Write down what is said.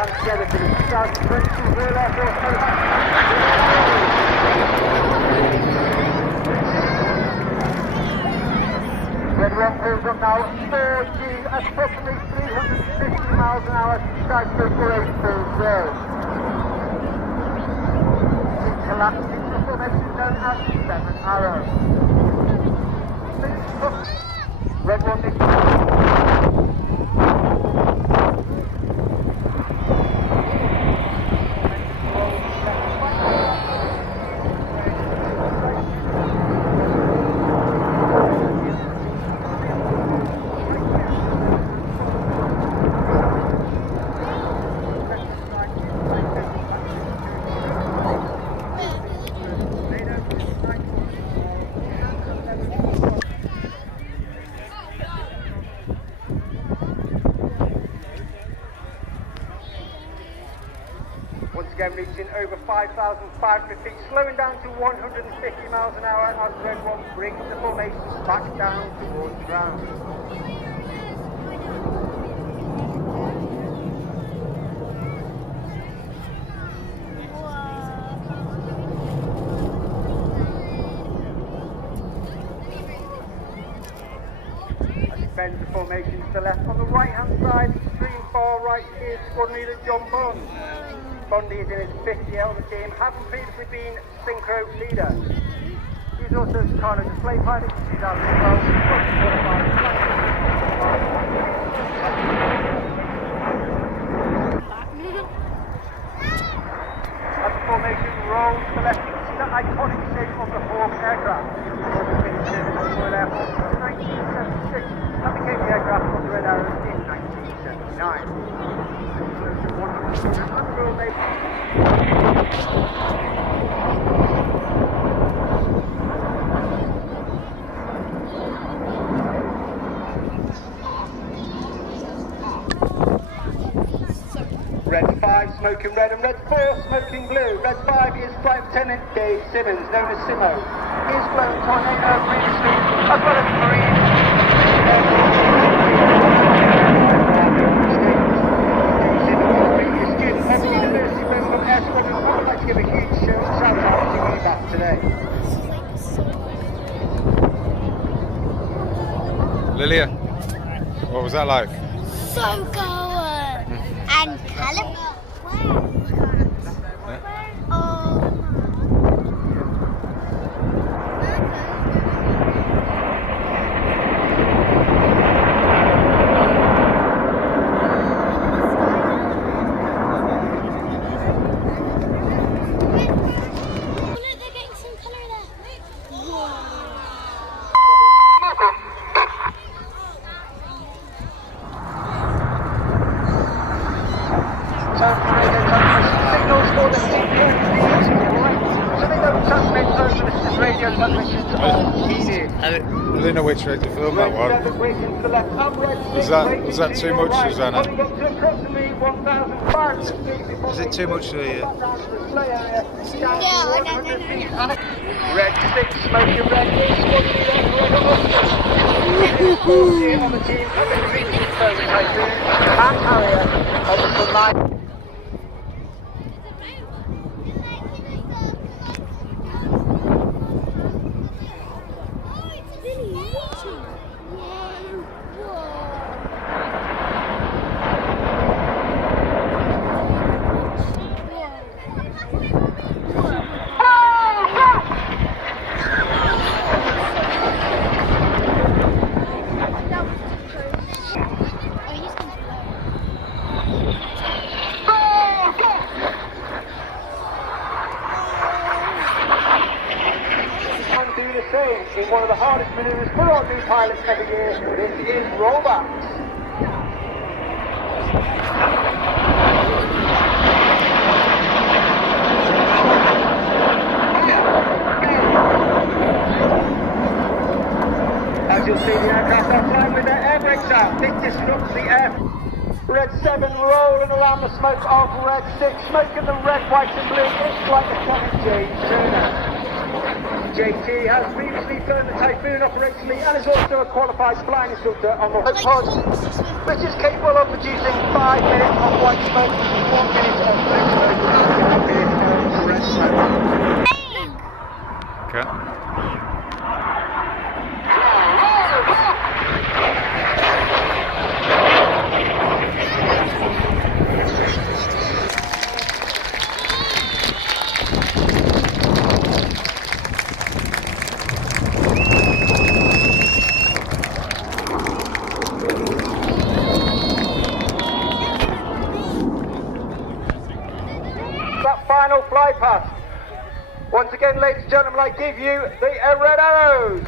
hands together for the 2022 Royal Air Force Aerobatic. Red 1 pulls up now, 4G, approximately 350 miles an hour, strike for 484 collapse into the formation known as 7 Arrow. Red 1 needs again reaching over 5,500 feet, slowing down to 150 miles an hour as Red 1 brings the formation back down towards the ground. As it bends the formation to the left, on the right hand side, extreme far right is squad leader John Bond. Bondi is in his 50th on the team, having previously been synchro leader. He's also Carlo display pilot in 2012. As the formation rolls to the left, you can see that iconic shape of the Hawk aircraft. It was been in service on the Royal Air Force since 1976 and became the aircraft of the Red Arrows in 1979. Red 5 smoking red and Red 4 smoking blue. Red 5 is Flight Lieutenant Dave Simmons, known as Simo. He has flown Tornado previously, as well as Marine. I'd like to give a huge shout out to you back today. Lilia, what was that like? So good! And colourful. I didn't know which way to film that one. Was that too much, Susanna? Is it too much for you? No. Red 6 smoking red, on the team, Typhoon, and Harrier, over the line. In one of the hardest maneuvers for our new pilots every year, this is rollbacks. As you'll see, the aircraft are flying with their air brakes out. This disrupts the air. Red 7 rolling around the smoke of Red 6, smoking the red, white and blue. It's like a Tommy James Turner. JT has previously flown the Typhoon operationally and is also a qualified flying instructor on the Hope Pod, which is capable of producing 5 minutes of white smoke, 1 minute of blue smoke, and 1 minute of red smoke. Okay. That final fly past. Once again, ladies and gentlemen, I give you the red arrows.